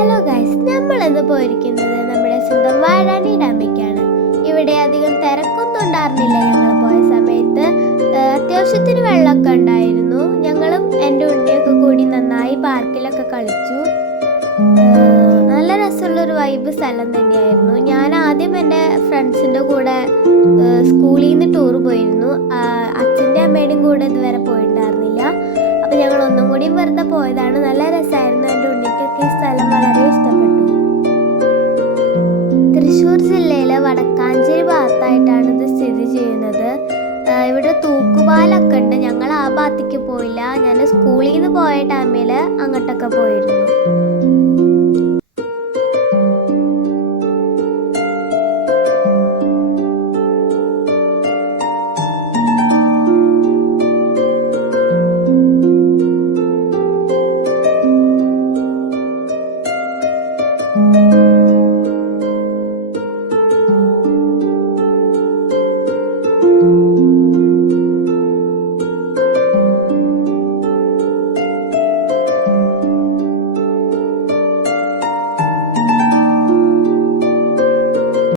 Hello guys, നമ്മളിന്ന് പോയിരിക്കുന്നത് നമ്മുടെ സ്വന്തം വാഴാനി ഡാമിലേക്കാണ്. ഇവിടെ അധികം തിരക്കൊന്നും ഉണ്ടായിരുന്നില്ല. ഞങ്ങൾ പോയ സമയത്ത് അത്യാവശ്യത്തിന് വെള്ളമൊക്കെ ഉണ്ടായിരുന്നു. ഞങ്ങളും എൻ്റെ ഉണ്ണിയൊക്കെ കൂടി നന്നായി പാർക്കിലൊക്കെ കളിച്ചു. നല്ല രസമുള്ളൊരു വൈബ് സ്ഥലം തന്നെയായിരുന്നു. ഞാൻ ആദ്യം എൻ്റെ ഫ്രണ്ട്സിൻ്റെ കൂടെ സ്കൂളിൽ നിന്ന് ടൂർ പോയിരുന്നു. അച്ഛൻ്റെ അമ്മയുടെയും കൂടെ ഇതുവരെ പോയിട്ടുണ്ടായിരുന്നില്ല. അപ്പോൾ ഞങ്ങൾ ഒന്നും കൂടി വെറുതെ പോയതാണ്. നല്ല രസമായിരുന്നു. എൻ്റെ ഉണ്ണിക്കൊക്കെ ഈ സ്ഥലം വളരെ ഇഷ്ടപ്പെട്ടു. തൃശ്ശൂർ ജില്ലയിലെ വടക്കാഞ്ചേരി ഭാഗത്തായിട്ടാണ് ഇത് സ്ഥിതി ചെയ്യുന്നത്. ഇവിടെ തൂക്കുപാലൊക്കെ ഉണ്ട്. ഞങ്ങൾ ആ ഭാഗത്തേക്ക് പോയില്ല. ഞാൻ സ്കൂളിൽ നിന്ന് പോയ ടൈമിൽ അങ്ങോട്ടൊക്കെ പോയിരുന്നു.